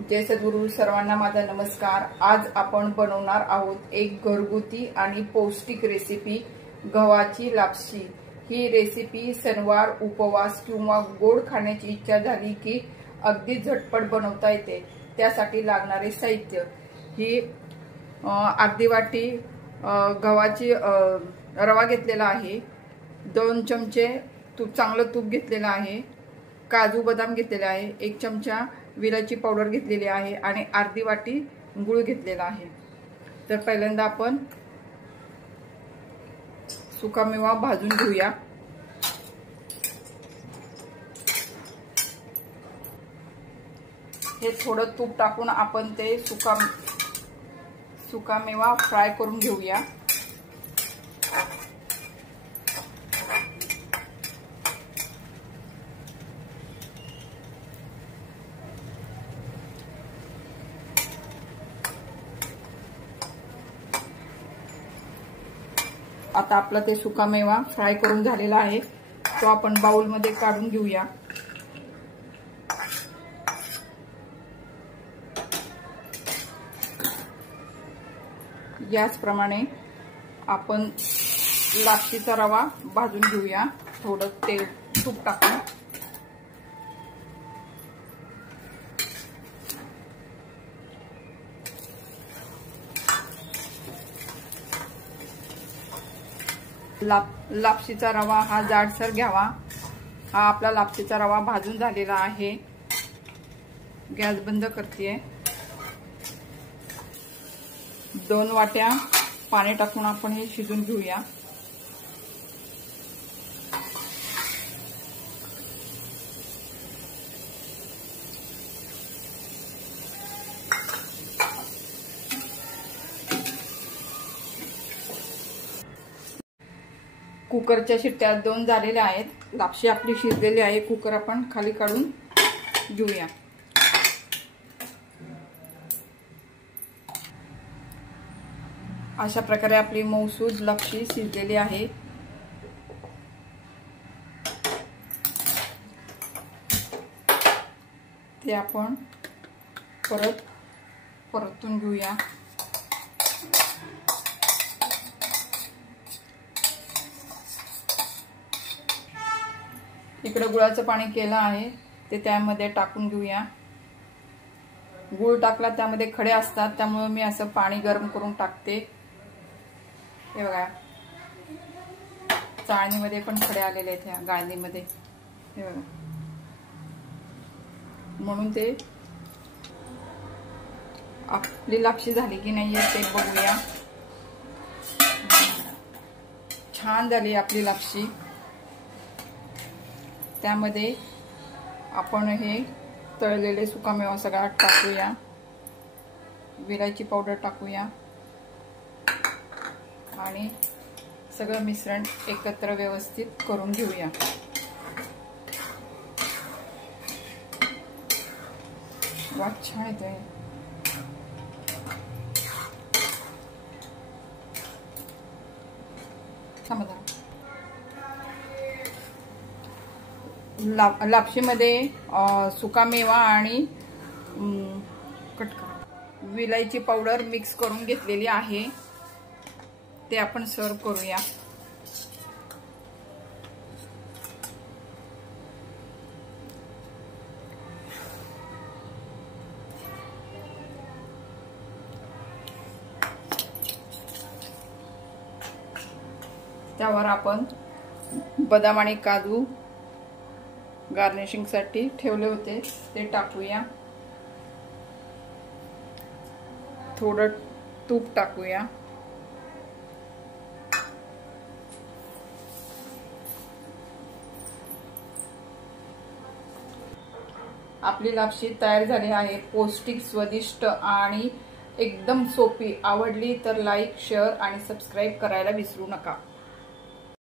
जय सद्गुरू सर्वांना माझा नमस्कार। आज आपण बनवणार आहोत एक घरगुती आणि पौष्टिक रेसिपी गव्हाची लापशी। ही रेसिपी सणवार उपवास किंवा गोड खाण्याची इच्छा झाली की अगदी झटपट बनवता येते। त्यासाठी लागणारे साहित्य ही अर्धी वाटी गव्हाची रवा घेतलेला आहे, 2 चमचे चांगलं तूप घेतलेलं आहे, काजू बदाम घेतलेले आहे, 1 चमचा विलायची पावडर घेतलेली आहे आणि अर्धी वाटी गूळ घेतलेला आहे। तर पहिल्यांदा आपण सुकामेवा भाजून घेऊया। हे थोडं तूप टाकून आपण ते सुकामेवा फ्राय करून घेऊया। आता आपला ते सुकामेवा फ्राय करून झालेला आहे, तो आपण बाउल मध्ये काढून घेऊया। याचप्रमाणे आपण लापशीचा रवा भाजून घेऊया, थोडं तेल तूप टाकून। लापशीचा रवा हा जाडसर घ्यावा। हा आपला लापशीचा रवा भाजून झालेला आहे। गॅस बंद करते। 2 वाट्या पाणी टाकून आपण हे शिजून घेऊया। कुकरच्या शिट्ट्या 2 झालेल्या आहेत। लापशी आपली शिजलेली आहे। कुकर आपण खाली काढून घेऊया। अशा प्रकारे आपली मऊसूद लापशी शिजलेली आहे। ते आपण परतून घेऊया। इकडे गुळाचं पाणी केलं आहे, ते त्यामध्ये टाकून घेऊया। गुळ टाकला त्यामध्ये खडे असतात, त्यामुळे मी असं पाणी गरम करून टाकते। हे बघा, चाळणीमध्ये पण खडे आलेले आहेत ह्या गाळणीमध्ये, हे बघा। म्हणून ते आपली लापशी झाली की नाहीये ते बघूया। छान झाली आपली लापशी। त्यामध्ये आपण हे तळलेले सुकामेवा सगळा टाकूया, विलायची पावडर टाकूया आणि सगळं मिश्रण एकत्र व्यवस्थित करून घेऊया। वा, छान येतंय। लापशीमध्ये सुकामेवा आणि विलायची पावडर मिक्स करून घेतलेली आहे, ते आपण सर्व करूया। त्यावर आपण बदाम आणि काजू गार्निशिंग साठी ठेवले होते ते टाकूया। थोडं तूप टाकूया। आपली लापशी तयार झाली आहे। पौष्टिक, स्वादिष्ट आणि एकदम सोपी। आवडली तर लाईक, शेअर आणि सबस्क्राईब करायला विसरू नका।